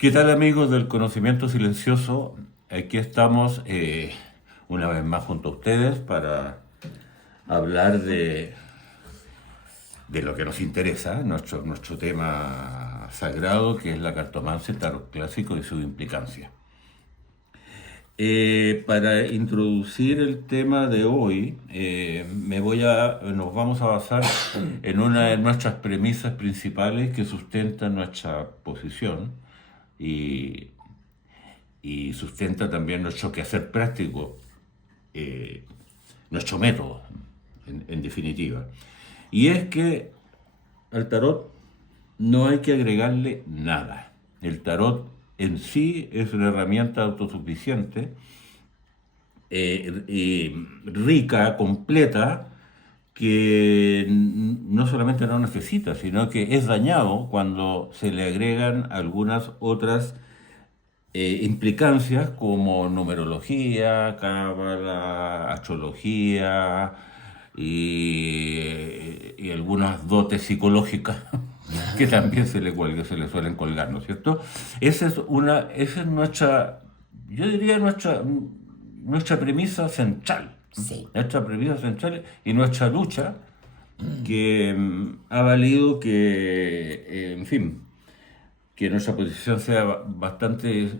¿Qué tal amigos del conocimiento silencioso? Aquí estamos una vez más junto a ustedes para hablar de lo que nos interesa, nuestro tema sagrado, que es la cartomancia, el tarot clásico y su implicancia. Para introducir el tema de hoy, nos vamos a basar en una de nuestras premisas principales que sustentan nuestra posición y, y sustenta también nuestro quehacer práctico, eh, nuestro método, en definitiva. Y es que al tarot no hay que agregarle nada. El tarot en sí es una herramienta autosuficiente, rica, completa, que no solamente no necesita, sino que es dañado cuando se le agregan algunas otras implicancias como numerología, cábala, astrología y algunas dotes psicológicas que también se le suelen colgar, ¿no es cierto? Esa es nuestra, yo diría nuestra premisa central. Sí. Nuestra premisa central y nuestra lucha que ha valido que, en fin, que nuestra posición sea bastante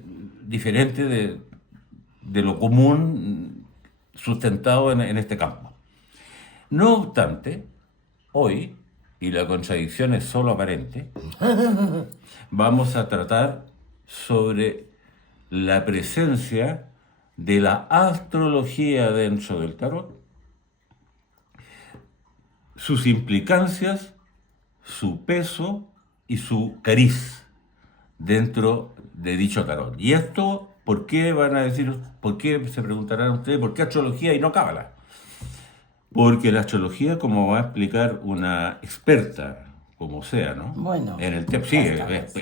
diferente de lo común sustentado en este campo. No obstante, hoy, y la contradicción es solo aparente, vamos a tratar sobre la presencia de la astrología dentro del tarot, sus implicancias, su peso y su cariz dentro de dicho tarot. Y esto, ¿por qué van a decir, por qué se preguntarán ustedes, por qué astrología y no cábala? Porque la astrología, como va a explicar una experta, como sea, ¿no? Bueno, En el tema, sí, ya estamos.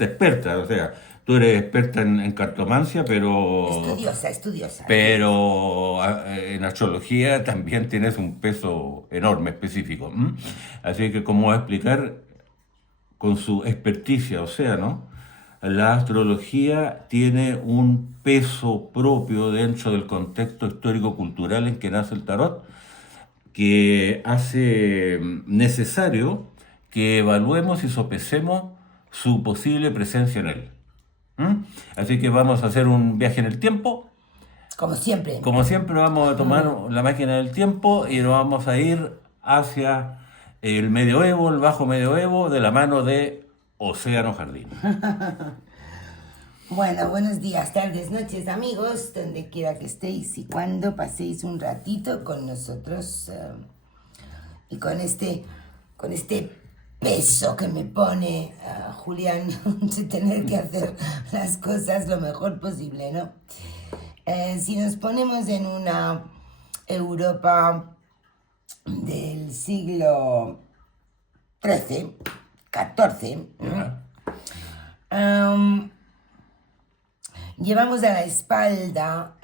experta, o sea, tú eres experta en cartomancia, Estudiosa. pero en astrología también tienes un peso enorme, específico. ¿M? Así que, como va a explicar con su experticia, o sea, ¿no? La astrología tiene un peso propio dentro del contexto histórico-cultural en que nace el tarot, que hace necesario que evaluemos y sopesemos su posible presencia en él. ¿Mm? Así que vamos a hacer un viaje en el tiempo. Como siempre. Como siempre vamos a tomar la máquina del tiempo y nos vamos a ir hacia el medioevo, el bajo medioevo, de la mano de Océano Jardín. Bueno, buenos días, tardes, noches, amigos, donde quiera que estéis y cuando paséis un ratito con nosotros y con este peso que me pone Julián de tener que hacer las cosas lo mejor posible, ¿no? Si nos ponemos en una Europa del siglo XIII, XIV, llevamos a la espalda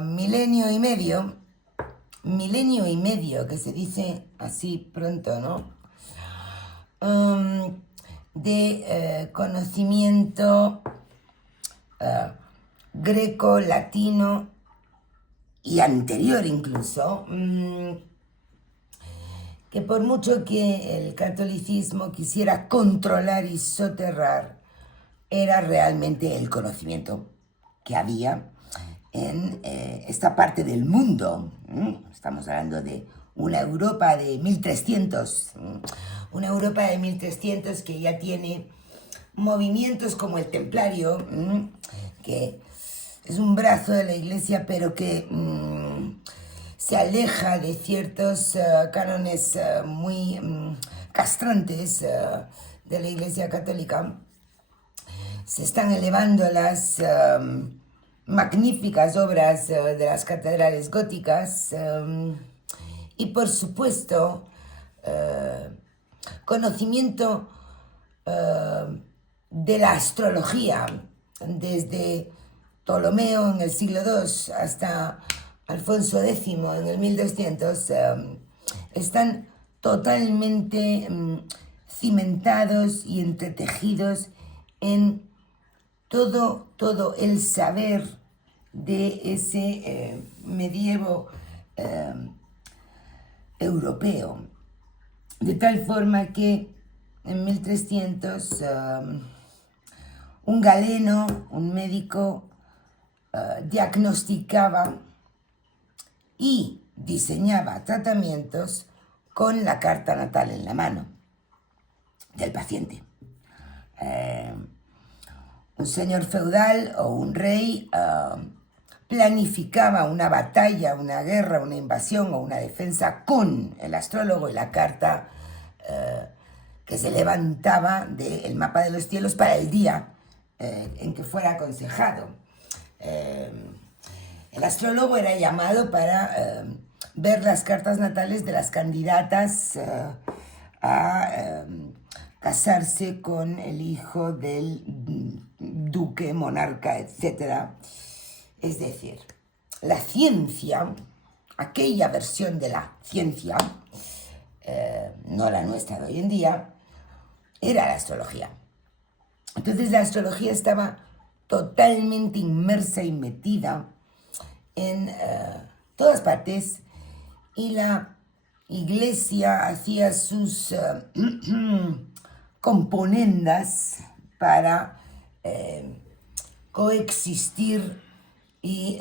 milenio y medio, que se dice así pronto, ¿no? De conocimiento greco, latino y anterior incluso, que por mucho que el catolicismo quisiera controlar y soterrar, era realmente el conocimiento que había en esta parte del mundo. Estamos hablando de una Europa de 1300, una Europa de 1300 que ya tiene movimientos como el templario, que es un brazo de la iglesia, pero que se aleja de ciertos cánones muy castrantes de la iglesia católica. Se están elevando las magníficas obras de las catedrales góticas y, por supuesto, conocimiento de la astrología, desde Ptolomeo en el siglo II hasta Alfonso X en el 1200, están totalmente cimentados y entretejidos en todo el saber de ese medievo europeo. De tal forma que en 1300 un galeno, un médico, diagnosticaba y diseñaba tratamientos con la carta natal en la mano del paciente. Un señor feudal o un rey planificaba una batalla, una guerra, una invasión o una defensa con el astrólogo y la carta que se levantaba del mapa de los cielos para el día en que fuera aconsejado. El astrólogo era llamado para ver las cartas natales de las candidatas a casarse con el hijo del duque, monarca, etc. Es decir, la ciencia, aquella versión de la ciencia, no la nuestra de hoy en día, era la astrología. Entonces la astrología estaba totalmente inmersa y metida en todas partes, y la iglesia hacía sus componendas para coexistir y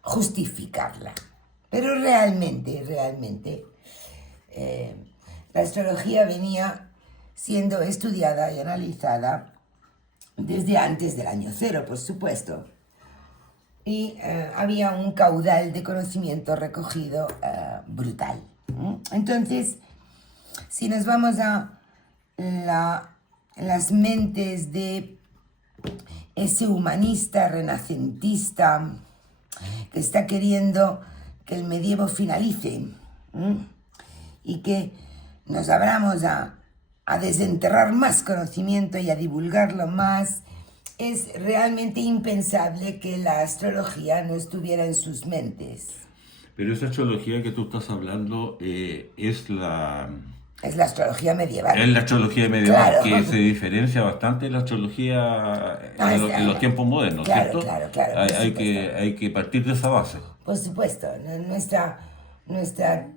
justificarla. Pero realmente, la astrología venía siendo estudiada y analizada desde antes del año cero, por supuesto. Y había un caudal de conocimiento recogido brutal. Entonces, si nos vamos a las mentes de ese humanista renacentista que está queriendo que el medievo finalice y que nos abramos a desenterrar más conocimiento y a divulgarlo más, es realmente impensable que la astrología no estuviera en sus mentes. Pero esa astrología que tú estás hablando es la astrología medieval. Es la astrología medieval, claro, que se diferencia bastante de la astrología en los tiempos modernos, claro, ¿cierto? Claro. Hay que partir de esa base. Por supuesto, nuestra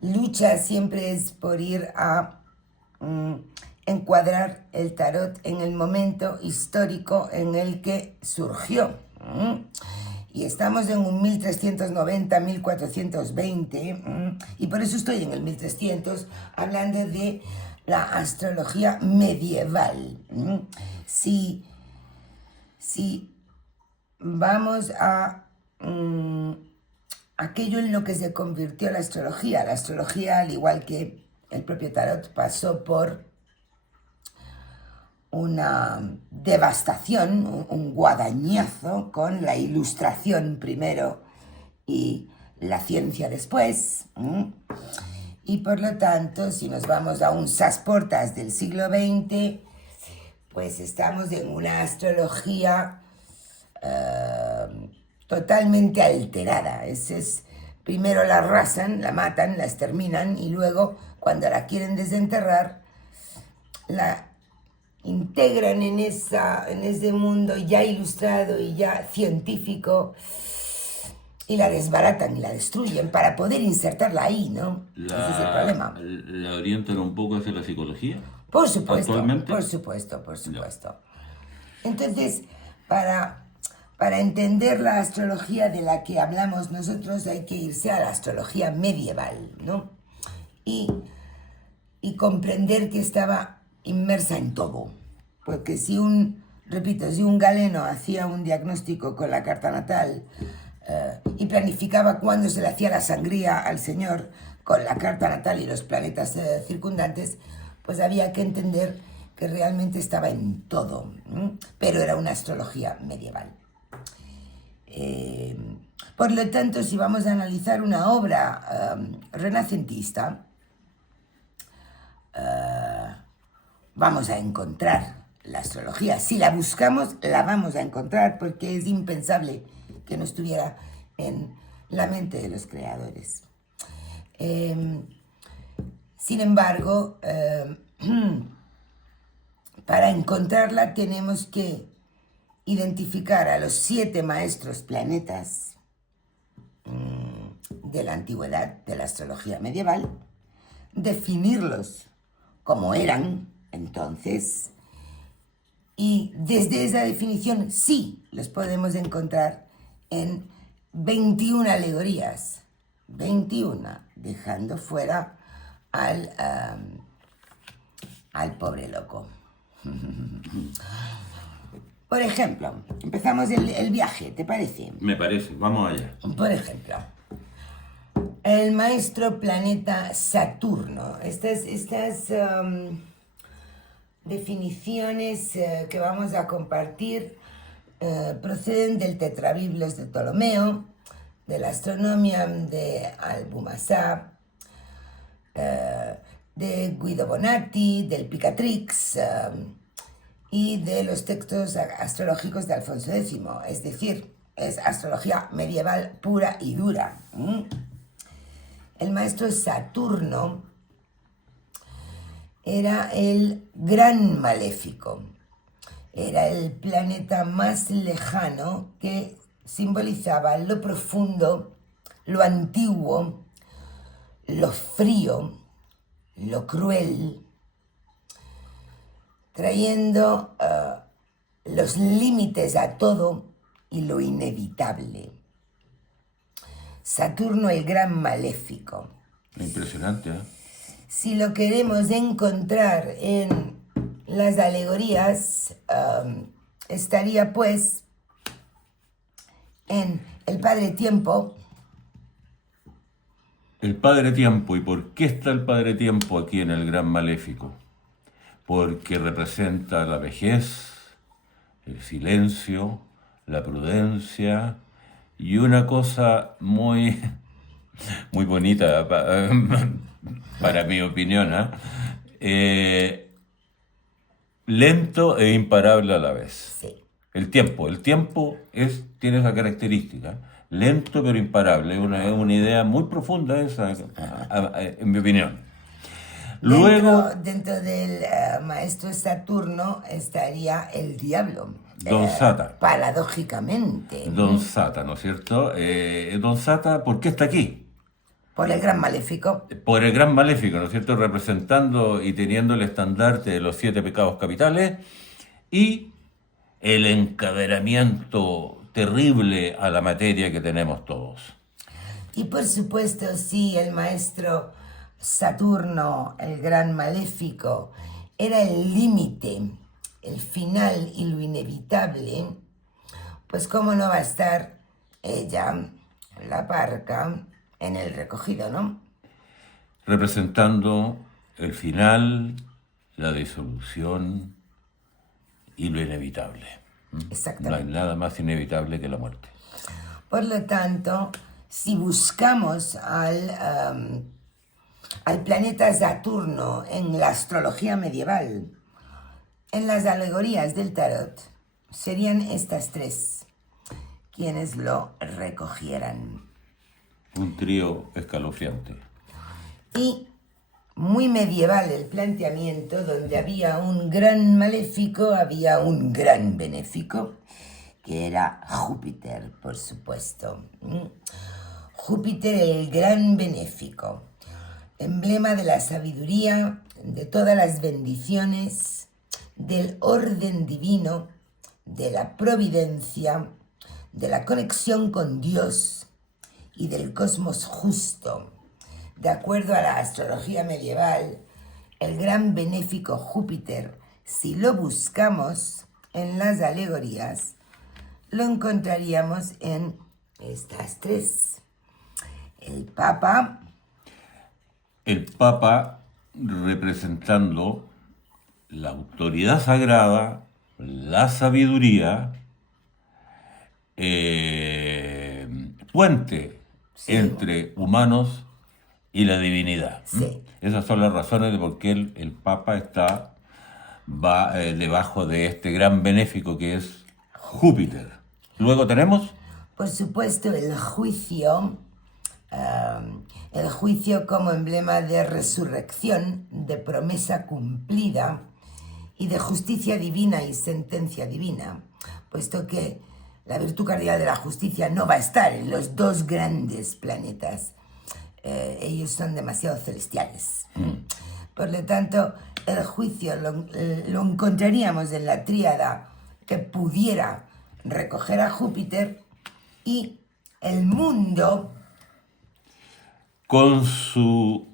lucha siempre es por ir a encuadrar el tarot en el momento histórico en el que surgió. Y estamos en un 1390, 1420, y por eso estoy en el 1300 hablando de la astrología medieval. Si vamos a aquello en lo que se convirtió la astrología, al igual que el propio tarot, pasó por una devastación, un guadañazo con la ilustración primero y la ciencia después. Y por lo tanto, si nos vamos a un sasportas del siglo XX, pues estamos en una astrología totalmente alterada. Primero la arrasan, la matan, la exterminan, y luego, cuando la quieren desenterrar, la integran en ese mundo ya ilustrado y ya científico, y la desbaratan y la destruyen para poder insertarla ahí, ¿no? Ese es el problema. ¿La orientan un poco hacia la psicología? Por supuesto, ¿actualmente? por supuesto. No. Entonces, para entender la astrología de la que hablamos nosotros, hay que irse a la astrología medieval, ¿no? Y comprender que estaba inmersa en todo. Porque si un galeno hacía un diagnóstico con la carta natal y planificaba cuándo se le hacía la sangría al señor con la carta natal y los planetas circundantes, pues había que entender que realmente estaba en todo, pero era una astrología medieval. Por lo tanto, si vamos a analizar una obra renacentista, vamos a encontrar la astrología. Si la buscamos, la vamos a encontrar, porque es impensable que no estuviera en la mente de los creadores. Sin embargo, para encontrarla tenemos que identificar a los 7 maestros planetas de la antigüedad, de la astrología medieval, definirlos como eran entonces, y desde esa definición sí los podemos encontrar en 21 alegorías, 21, dejando fuera al pobre loco. Por ejemplo, empezamos el viaje, ¿te parece? Me parece, vamos allá. Por ejemplo, el maestro planeta Saturno. Estas definiciones que vamos a compartir proceden del Tetrabiblos de Ptolomeo, de la astronomía de Albumazá, de Guido Bonatti, del Picatrix y de los textos astrológicos de Alfonso X, es decir, es astrología medieval pura y dura. El maestro Saturno era el gran maléfico, era el planeta más lejano que simbolizaba lo profundo, lo antiguo, lo frío, lo cruel, trayendo los límites a todo y lo inevitable. Saturno el gran maléfico. Impresionante, ¿eh? Si lo queremos encontrar en las alegorías, estaría pues en el Padre Tiempo. El Padre Tiempo. ¿Y por qué está el Padre Tiempo aquí en el Gran Maléfico? Porque representa la vejez, el silencio, la prudencia y una cosa muy, muy bonita para mi opinión, lento e imparable a la vez. Sí. El tiempo tiene esa característica, lento pero imparable, es una idea muy profunda esa, en mi opinión. Luego, Dentro del maestro Saturno estaría el diablo. Don Sata. Paradójicamente. Don Sata, ¿no es cierto? Don Sata, ¿por qué está aquí? Por el gran maléfico. Por el Gran Maléfico, ¿no es cierto? Representando y teniendo el estandarte de los 7 pecados capitales y el encadenamiento terrible a la materia que tenemos todos. Y por supuesto, sí, el maestro Saturno, el gran maléfico, era el límite, el final y lo inevitable, pues cómo no va a estar ella, la parca, en el recogido, ¿no? Representando el final, la disolución y lo inevitable. Exactamente. No hay nada más inevitable que la muerte. Por lo tanto, si buscamos al planeta Saturno en la astrología medieval, en las alegorías del tarot, serían estas 3 quienes lo recogieran. Un trío escalofriante. Y muy medieval el planteamiento, donde había un gran maléfico, había un gran benéfico, que era Júpiter, por supuesto. Júpiter el gran benéfico, emblema de la sabiduría, de todas las bendiciones, del orden divino, de la providencia, de la conexión con Dios y del cosmos justo. De acuerdo a la astrología medieval, el gran benéfico Júpiter, si lo buscamos en las alegorías, lo encontraríamos en estas 3. El Papa Representando la autoridad sagrada, la sabiduría, puente entre humanos y la divinidad. Sí. Esas son las razones de por qué el Papa va debajo de este gran benéfico que es Júpiter. Luego tenemos Por supuesto, el juicio, el juicio como emblema de resurrección, de promesa cumplida y de justicia divina y sentencia divina, puesto que la virtud cardinal de la justicia no va a estar en los dos grandes planetas. Ellos son demasiado celestiales. Por lo tanto, el juicio lo encontraríamos en la tríada que pudiera recoger a Júpiter, y el mundo con su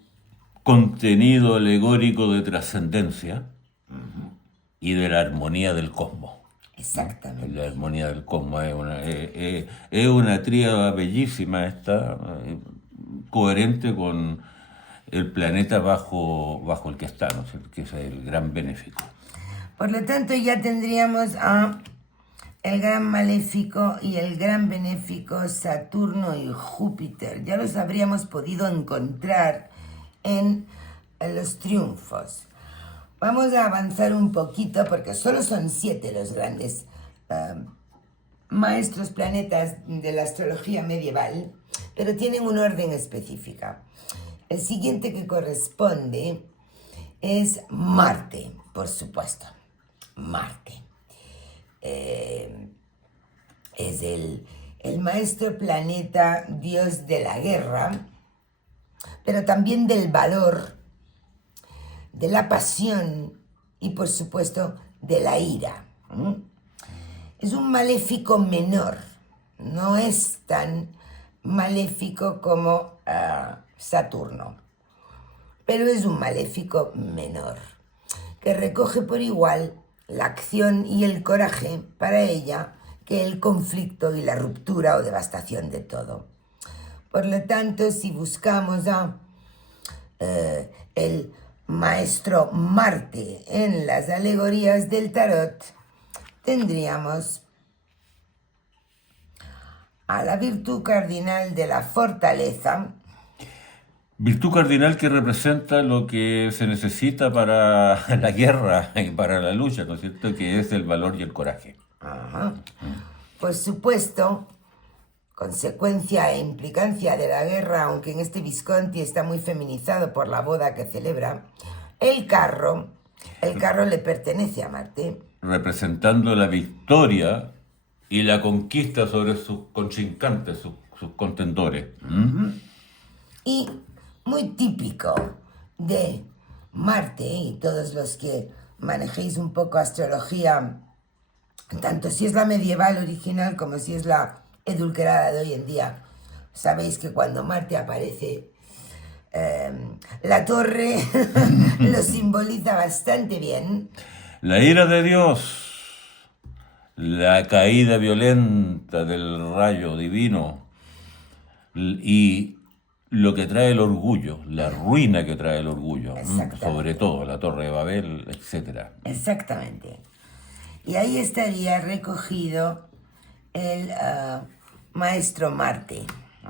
contenido alegórico de trascendencia y de la armonía del cosmos. Exactamente. La armonía del cosmos es una tríada bellísima esta, coherente con el planeta bajo el que está, ¿no? Que es el gran benéfico. Por lo tanto, ya tendríamos a el gran maléfico y el gran benéfico Saturno y Júpiter. Ya los habríamos podido encontrar en los triunfos. Vamos a avanzar un poquito porque solo son 7 los grandes maestros planetas de la astrología medieval, pero tienen un orden específico. El siguiente que corresponde es Marte, por supuesto. Marte. Es el maestro planeta, dios de la guerra, pero también del valor, de la pasión y, por supuesto, de la ira. Es un maléfico menor, no es tan maléfico como Saturno, pero es un maléfico menor, que recoge por igual la acción y el coraje para ella que el conflicto y la ruptura o devastación de todo. Por lo tanto, si buscamos a el maestro Marte en las alegorías del tarot, tendríamos a la virtud cardinal de la fortaleza. Virtud cardinal que representa lo que se necesita para la guerra y para la lucha, ¿no es cierto? Que es el valor y el coraje. Ajá. Por supuesto, consecuencia e implicancia de la guerra, aunque en este Visconti está muy feminizado por la boda que celebra, el carro le pertenece a Marte. Representando la victoria y la conquista sobre sus contrincantes, sus contendores. Y muy típico de Marte, y todos los que manejéis un poco astrología, tanto si es la medieval original como si es la edulcorada de hoy en día, sabéis que cuando Marte aparece, la torre lo simboliza bastante bien. La ira de Dios, la caída violenta del rayo divino y lo que trae el orgullo, la ruina que trae el orgullo, sobre todo la Torre de Babel, etc. Exactamente. Y ahí estaría recogido el maestro Marte.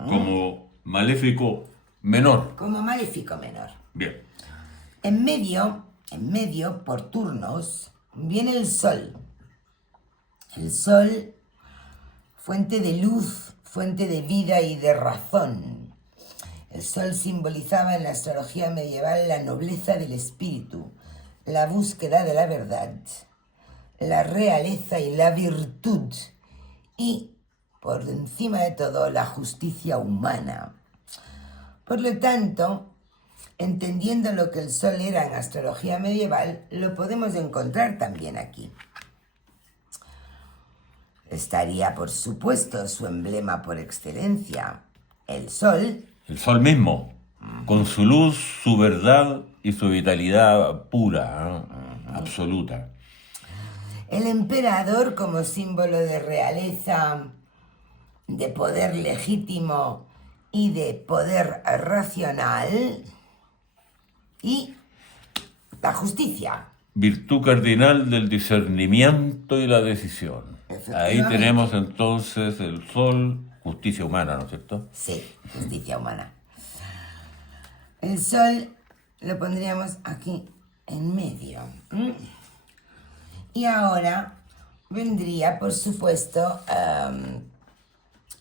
Como maléfico menor. Como maléfico menor. Bien. En medio, por turnos, viene el Sol. El Sol, fuente de luz, fuente de vida y de razón. El Sol simbolizaba en la astrología medieval la nobleza del espíritu, la búsqueda de la verdad, la realeza y la virtud, y, por encima de todo, la justicia humana. Por lo tanto, entendiendo lo que el Sol era en astrología medieval, lo podemos encontrar también aquí. Estaría, por supuesto, su emblema por excelencia, el Sol. El Sol mismo, con su luz, su verdad y su vitalidad pura, absoluta. El emperador como símbolo de realeza, de poder legítimo y de poder racional. Y la justicia. Virtud cardinal del discernimiento y la decisión. Ahí tenemos entonces el Sol, justicia humana, ¿no es cierto? Sí, justicia humana. El Sol lo pondríamos aquí en medio. Y ahora vendría, por supuesto,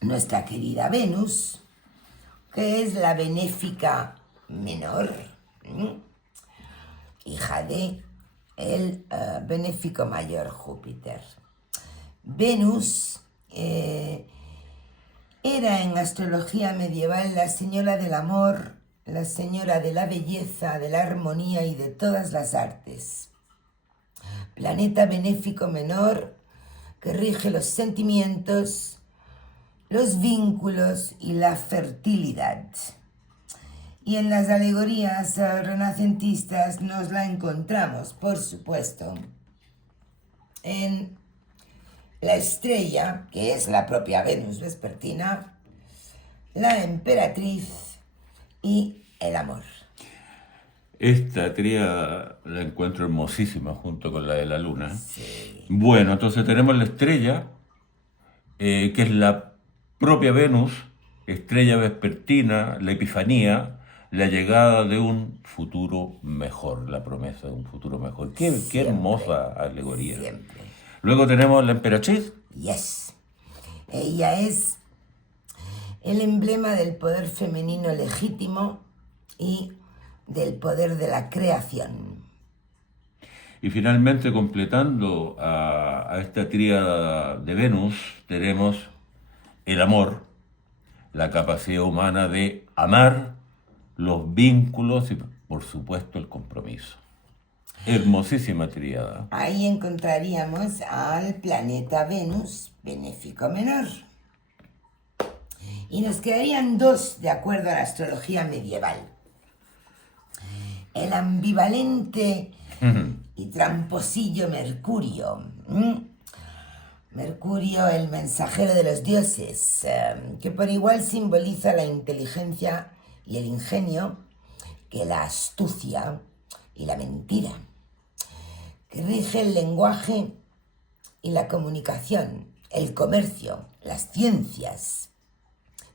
nuestra querida Venus que es la benéfica menor, hija de el benéfico mayor Júpiter. Venus era en astrología medieval la señora del amor, la señora de la belleza, de la armonía y de todas las artes. Planeta benéfico menor que rige los sentimientos, los vínculos y la fertilidad. Y en las alegorías renacentistas nos la encontramos, por supuesto, en la estrella, que es la propia Venus vespertina, la emperatriz y el amor. Esta tríada la encuentro hermosísima junto con la de la luna. Sí. Bueno, entonces tenemos la estrella, que es la propia Venus, estrella vespertina, la epifanía, la llegada de un futuro mejor, la promesa de un futuro mejor. Qué hermosa alegoría. Siempre. Luego tenemos la emperatriz. Yes. Ella es el emblema del poder femenino legítimo y del poder de la creación. Y finalmente, completando a esta tríada de Venus, tenemos el amor, la capacidad humana de amar, los vínculos y, por supuesto, el compromiso. Hermosísima tríada. Ahí encontraríamos al planeta Venus, benéfico menor. Y nos quedarían dos, de acuerdo a la astrología medieval. El ambivalente y tramposillo Mercurio. Mercurio, el mensajero de los dioses, que por igual simboliza la inteligencia y el ingenio que la astucia y la mentira, que rige el lenguaje y la comunicación, el comercio, las ciencias,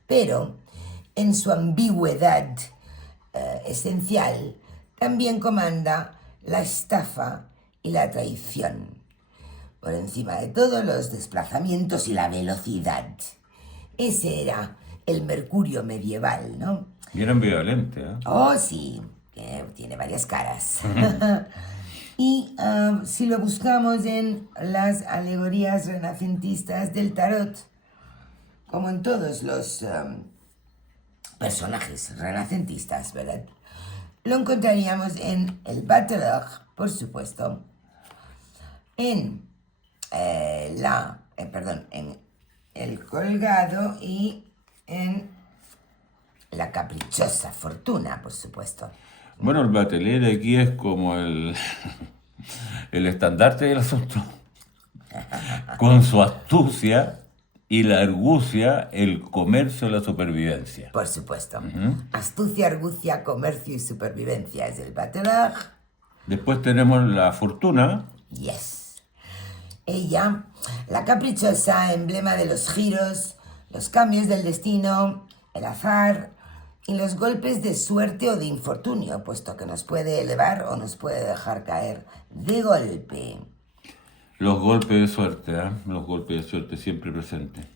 pero en su ambigüedad esencial también comanda la estafa y la traición. Por encima de todo, los desplazamientos y la velocidad. Ese era el Mercurio medieval, ¿no? Bien ambivalente, ¿eh? Oh, sí, que tiene varias caras. Y si lo buscamos en las alegorías renacentistas del tarot, como en todos los personajes renacentistas, ¿verdad? Lo encontraríamos en el bateleur, por supuesto, en en el colgado y en la caprichosa fortuna, por supuesto. Bueno, el bateleur aquí es como el estandarte del asunto. Con su astucia y la argucia, el comercio y la supervivencia. Por supuesto. Astucia, argucia, comercio y supervivencia es el bateleur. Después tenemos la fortuna. Yes. Ella, la caprichosa, emblema de los giros, los cambios del destino, el azar y los golpes de suerte o de infortunio, puesto que nos puede elevar o nos puede dejar caer de golpe. Los golpes de suerte, ¿eh? Los golpes de suerte siempre presentes.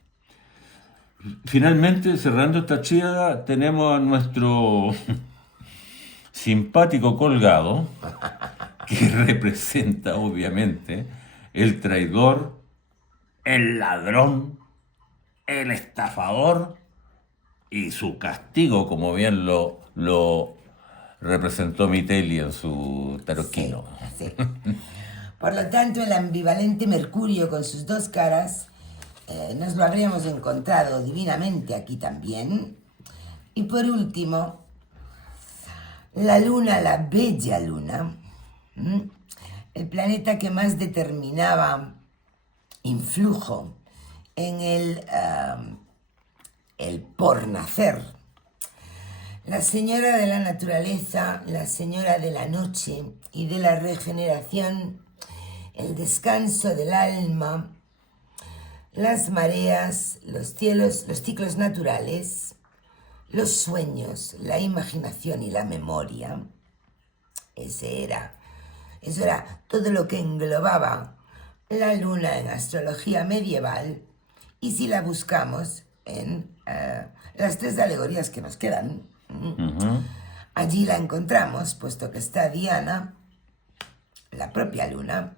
Finalmente, cerrando esta tríada, tenemos a nuestro simpático colgado, que representa, obviamente, el traidor, el ladrón, el estafador y su castigo, como bien lo representó Mitelli en su tarotquino. Sí. Por lo tanto, el ambivalente Mercurio con sus dos caras nos lo habríamos encontrado divinamente aquí también. Y por último, la luna, la bella luna, el planeta que más determinaba influjo en el por nacer. La señora de la naturaleza, la señora de la noche y de la regeneración, el descanso del alma, las mareas, los cielos, los ciclos naturales, los sueños, la imaginación y la memoria. Eso era todo lo que englobaba la luna en astrología medieval, y si la buscamos en las 3 alegorías que nos quedan. Ujú. Allí la encontramos, puesto que está Diana, la propia luna,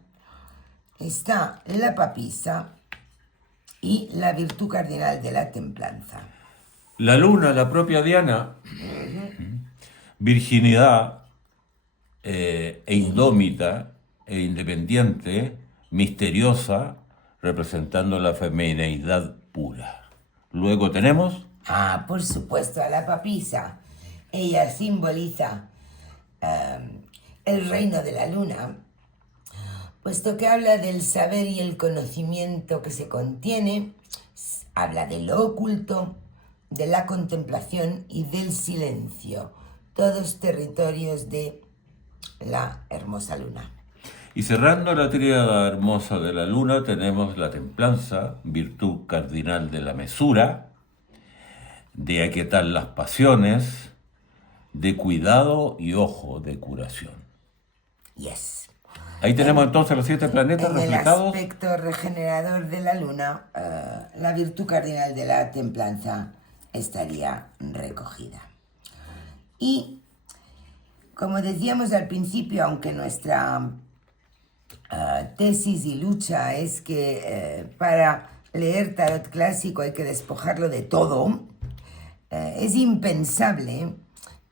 está la papisa y la virtud cardinal de la templanza. La luna, la propia Diana, virginidad, e indómita, e independiente, misteriosa, representando la femineidad pura. Luego tenemos Ah, por supuesto, a la papisa. Ella simboliza el reino de la luna, puesto que habla del saber y el conocimiento que se contiene, habla de lo oculto, de la contemplación y del silencio, todos territorios de la hermosa luna. Y cerrando la tríada hermosa de la luna, tenemos la templanza, virtud cardinal de la mesura, de aquietar las pasiones, de cuidado y ojo, de curación. Yes. Ahí tenemos entonces los 7 planetas En el reflejados. aspecto regenerador de la luna, la virtud cardinal de la templanza estaría recogida. Y, como decíamos al principio, aunque nuestra tesis y lucha es que para leer tarot clásico hay que despojarlo de todo, es impensable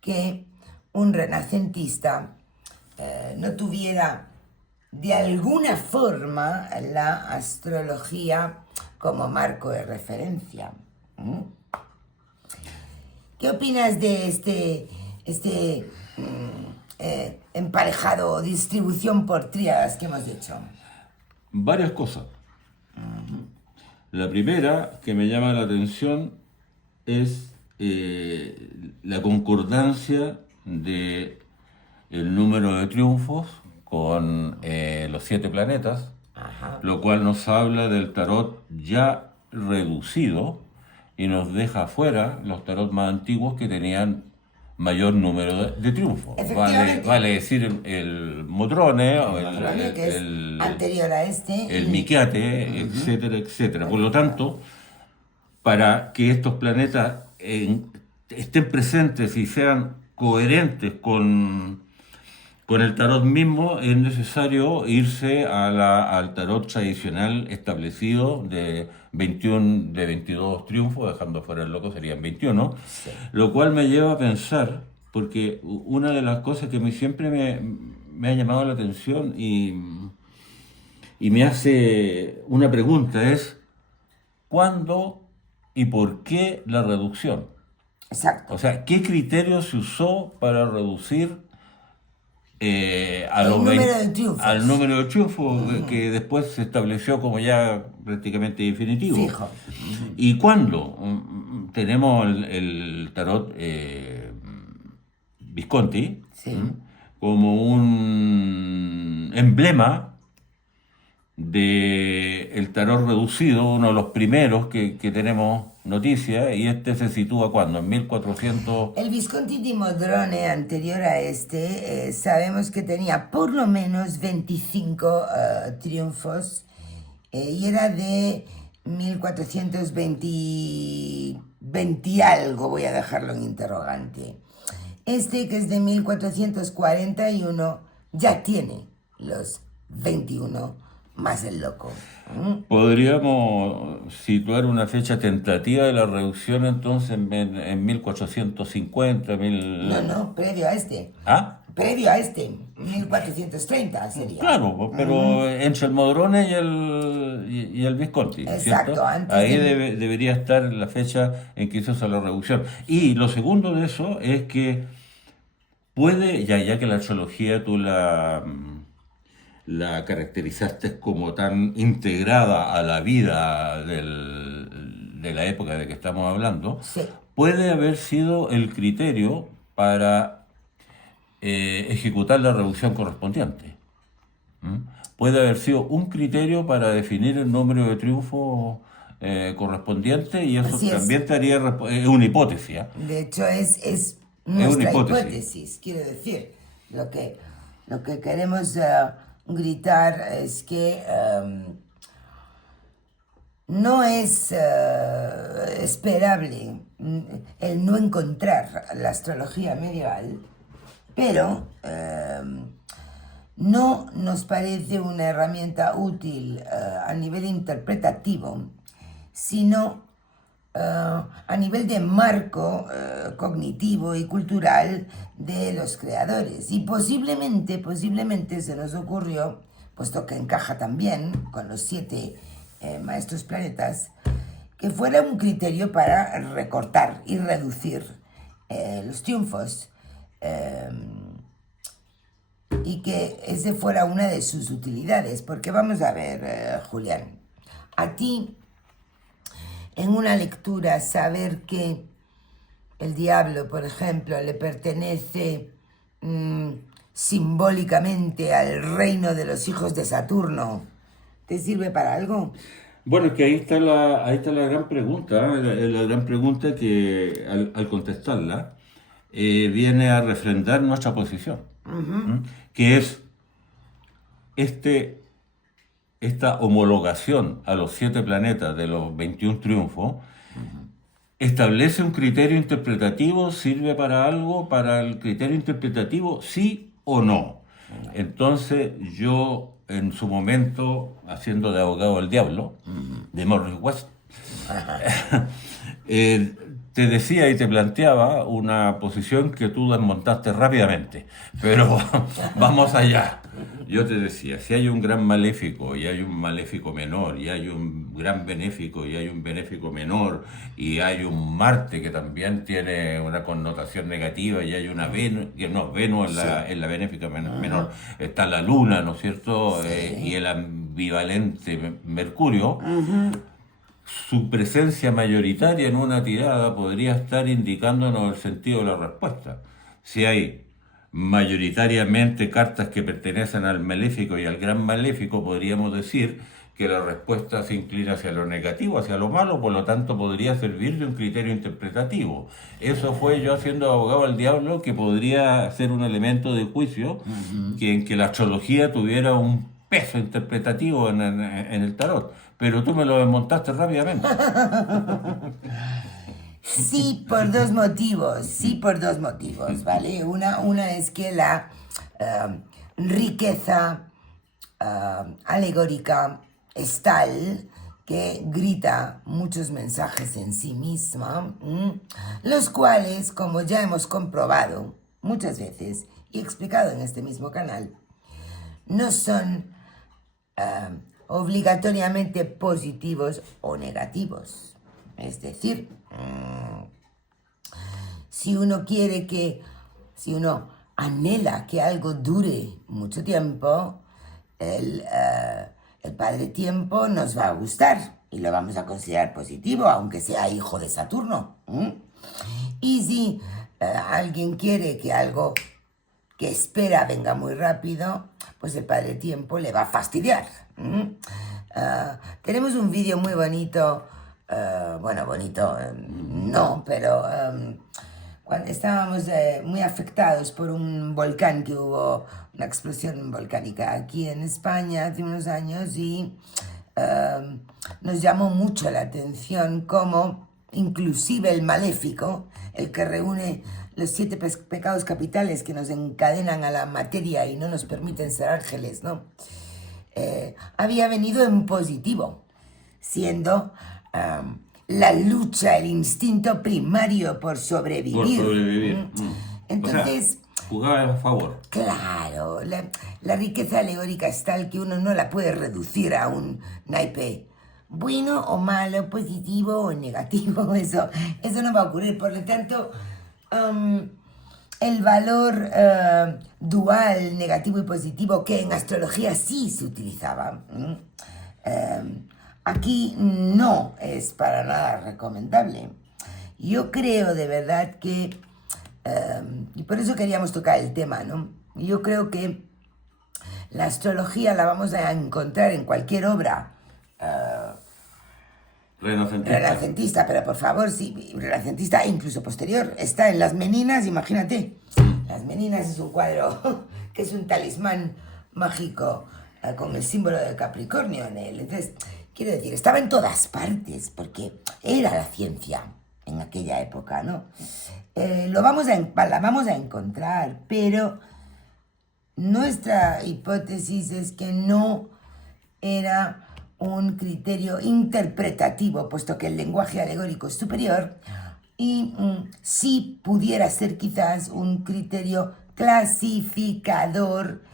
que un renacentista no tuviera de alguna forma la astrología como marco de referencia. ¿Qué opinas de este emparejado o distribución por tríadas que hemos hecho? Varias cosas. La primera que me llama la atención es la concordancia de el número de triunfos con los 7 planetas, Ajá. lo cual nos habla del tarot ya reducido y nos deja fuera los tarot más antiguos que tenían mayor número de triunfos. Efectivamente. Vale decir el Modrone o Madrone, que es anterior a este. el y- Miquiate, etcétera, etcétera. Por lo tanto, para que estos planetas estén presentes y sean coherentes con el tarot mismo, es necesario irse al tarot tradicional establecido de 21, de 22 triunfos, dejando fuera el loco serían 21, Sí. lo cual me lleva a pensar, porque una de las cosas que siempre me ha llamado la atención y me hace una pregunta es, ¿cuándo y por qué la reducción? Exacto. O sea, ¿qué criterio se usó para reducir a El los número 20 de triunfos. al número de triunfos que después se estableció como ya prácticamente definitivo? Fijo. ¿Y cuándo? Tenemos el tarot Visconti Sí. como un emblema de el tarot reducido, uno de los primeros que tenemos noticia, y este se sitúa cuando en 1400. El Visconti di Modrone anterior a este, sabemos que tenía por lo menos 25 triunfos y era de 1420 20 algo, voy a dejarlo en interrogante. Este, que es de 1441, ya tiene los 21 más el loco. Podríamos situar una fecha tentativa de la reducción entonces en 1450, No, previo a este. ¿Ah? Previo a este, 1430 sería. Claro, pero entre el Modrone y el Visconti, Exacto, ¿cierto? antes Ahí de- debería estar la fecha en que hizo esa la reducción. Y lo segundo de eso es que puede, ya que la astrología tú la caracterizaste como tan integrada a la vida de la época de que estamos hablando, Sí. puede haber sido el criterio para ejecutar la reducción correspondiente. Puede haber sido un criterio para definir el número de triunfos correspondiente, y eso Así es. también estaría es una hipótesis. ¿Ah? De hecho, es nuestra hipótesis. hipótesis. Quiero decir, lo que queremos gritar es que no es esperable el no encontrar la astrología medieval, pero no nos parece una herramienta útil a nivel interpretativo, sino a nivel de marco cognitivo y cultural de los creadores. Y posiblemente se nos ocurrió, puesto que encaja también con los 7 maestros planetas, que fuera un criterio para recortar y reducir los triunfos, y que ese fuera una de sus utilidades. Porque vamos a ver, Julián, a ti, en una lectura, saber que el diablo, por ejemplo, le pertenece simbólicamente al reino de los hijos de Saturno, ¿te sirve para algo? Bueno, que ahí está la gran pregunta, ¿eh? La gran pregunta que al contestarla viene a refrendar nuestra posición, ¿m? Que es esta homologación a los 7 planetas de los 21 triunfos. ¿Establece un criterio interpretativo? ¿Sirve para algo? ¿Para el criterio interpretativo, sí o no? Entonces yo, en su momento, haciendo de abogado del diablo, de Morris West, te decía y te planteaba una posición que tú desmontaste rápidamente, pero vamos allá. Yo te decía, si hay un gran maléfico y hay un maléfico menor, y hay un gran benéfico y hay un benéfico menor, y hay un Marte que también tiene una connotación negativa, y hay una Venus, que no, Venus en la benéfica menor, está la Luna, ¿no es cierto? Y el ambivalente Mercurio. Su presencia mayoritaria en una tirada podría estar indicándonos el sentido de la respuesta. Si hay mayoritariamente cartas que pertenecen al maléfico y al gran maléfico, podríamos decir que la respuesta se inclina hacia lo negativo, hacia lo malo, por lo tanto podría servir de un criterio interpretativo. Eso fue yo haciendo abogado al diablo, que podría ser un elemento de juicio en que la astrología tuviera un peso interpretativo en el tarot, pero tú me lo desmontaste rápidamente. Sí, por dos motivos, ¿vale? Una es que la riqueza alegórica es tal que grita muchos mensajes en sí misma, los cuales, como ya hemos comprobado muchas veces y explicado en este mismo canal, no son obligatoriamente positivos o negativos. Es decir, si uno anhela que algo dure mucho tiempo, el Padre Tiempo nos va a gustar y lo vamos a considerar positivo, aunque sea hijo de Saturno. Y si alguien quiere que algo que espera venga muy rápido, pues el Padre Tiempo le va a fastidiar. Tenemos un vídeo muy bonito, no, pero cuando estábamos muy afectados por un volcán, que hubo una explosión volcánica aquí en España hace unos años, y nos llamó mucho la atención cómo inclusive el maléfico, el que reúne los 7 pecados capitales que nos encadenan a la materia y no nos permiten ser ángeles, ¿no? Había venido en positivo, siendo la lucha, el instinto primario por sobrevivir. Por sobrevivir. Entonces, o sea, jugaba a favor. Claro, la riqueza alegórica es tal que uno no la puede reducir a un naipe bueno o malo, positivo o negativo. Eso no va a ocurrir. Por lo tanto, el valor dual, negativo y positivo, que en astrología sí se utilizaba, aquí no es para nada recomendable. Yo creo de verdad que, y por eso queríamos tocar el tema, ¿no? Yo creo que la astrología la vamos a encontrar en cualquier obra renacentista, pero por favor, sí, renacentista e incluso posterior. Está en Las Meninas, imagínate. Las Meninas es un cuadro que es un talismán mágico con el símbolo de Capricornio en él. Entonces, quiero decir, estaba en todas partes, porque era la ciencia en aquella época, ¿no? La vamos a encontrar, pero nuestra hipótesis es que no era un criterio interpretativo, puesto que el lenguaje alegórico es superior, y sí pudiera ser quizás un criterio clasificador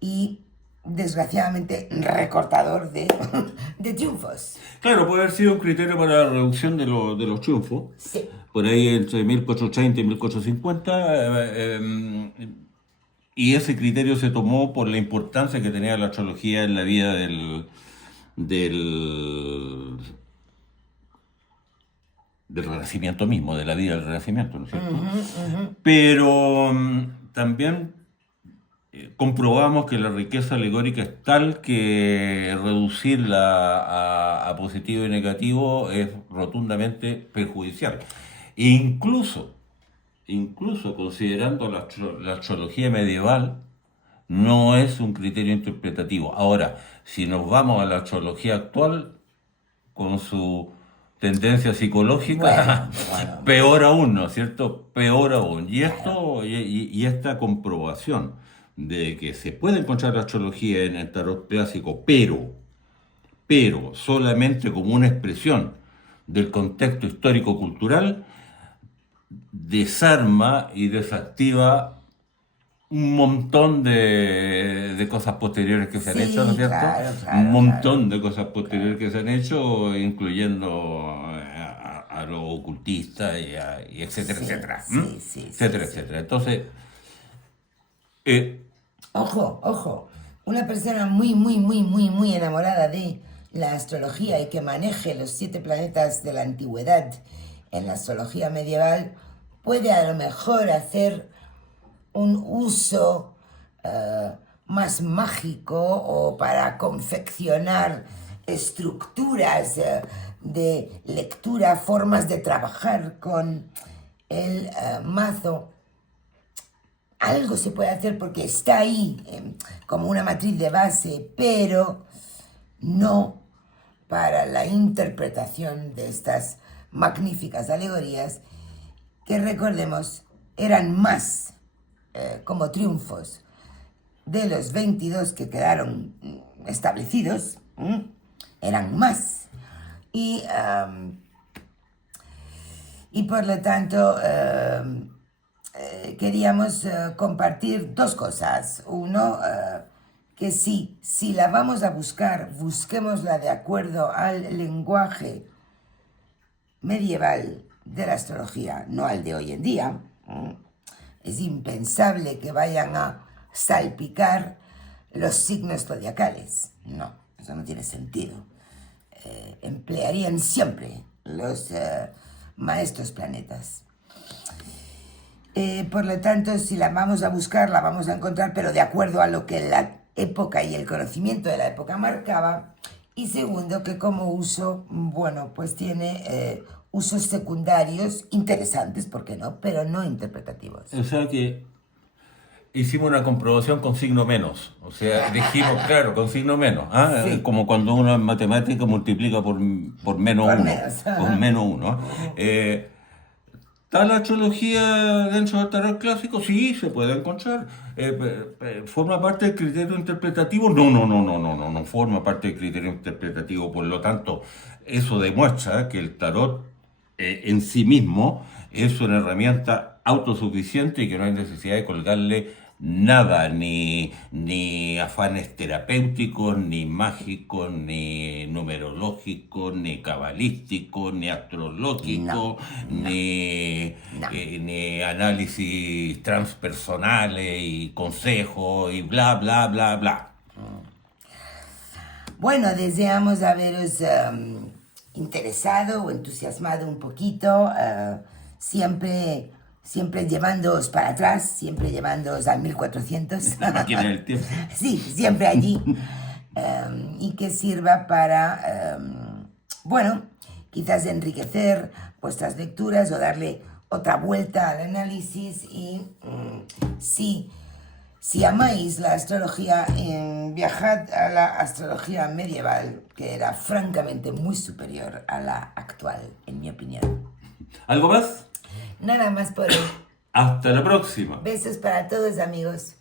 y desgraciadamente recortador de triunfos. Claro, puede haber sido un criterio para la reducción de los triunfos. Sí. Por ahí entre 1430 y 1450. Y ese criterio se tomó por la importancia que tenía la astrología en la vida del, del Renacimiento mismo, de la vida del Renacimiento, ¿no es cierto? Pero también comprobamos que la riqueza alegórica es tal que reducirla a positivo y negativo es rotundamente perjudicial. E incluso considerando la astrología medieval, no es un criterio interpretativo. Ahora, si nos vamos a la astrología actual, con su tendencia psicológica, peor aún, ¿no es cierto? Peor aún. Y y esta comprobación de que se puede encontrar la astrología en el tarot clásico, pero solamente como una expresión del contexto histórico-cultural, desarma y desactiva un montón de cosas posteriores que se han hecho, ¿no es cierto? Claro, Un montón de cosas posteriores que se han hecho, incluyendo a los ocultistas y etcétera, etcétera. Etcétera, etcétera. Entonces, Ojo, una persona muy enamorada de la astrología y que maneje los 7 planetas de la antigüedad en la astrología medieval puede a lo mejor hacer un uso más mágico o para confeccionar estructuras de lectura, formas de trabajar con el mazo. Algo se puede hacer porque está ahí como una matriz de base, pero no para la interpretación de estas magníficas alegorías que, recordemos, eran más como triunfos de los 22 que quedaron establecidos, eran más. Y por lo tanto queríamos compartir 2 cosas. Uno, que si la vamos a buscar, busquémosla de acuerdo al lenguaje medieval de la astrología, no al de hoy en día. Es impensable que vayan a salpicar los signos zodiacales. No, eso no tiene sentido. Emplearían siempre los maestros planetas. Por lo tanto, si la vamos a buscar, la vamos a encontrar, pero de acuerdo a lo que la época y el conocimiento de la época marcaba. Y segundo, que como uso, bueno, pues tiene usos secundarios interesantes, ¿por qué no? Pero no interpretativos. o sea que hicimos una comprobación con signo menos. O sea, dijimos, claro, con signo menos. Sí. Como cuando uno en matemática multiplica por menos Por uno. menos. Por menos uno. ¿Está la astrología dentro del tarot clásico? Sí, se puede encontrar. ¿Forma parte del criterio interpretativo? No forma parte del criterio interpretativo. Por lo tanto, eso demuestra que el tarot en sí mismo es una herramienta autosuficiente y que no hay necesidad de colgarle nada, ni afanes terapéuticos, ni mágicos, ni numerológicos, ni cabalísticos, ni astrológicos, ni análisis transpersonales y consejos y bla, bla, bla, bla. Bueno, deseamos haberos interesado o entusiasmado un poquito, siempre llevándoos para atrás, siempre llevándoos a 1400. La máquina del tiempo. Sí, siempre allí. Y que sirva para, bueno, quizás enriquecer vuestras lecturas o darle otra vuelta al análisis y Si amáis la astrología, viajad a la astrología medieval, que era francamente muy superior a la actual, en mi opinión. ¿Algo más? Nada más por hoy. Hasta la próxima. Besos para todos, amigos.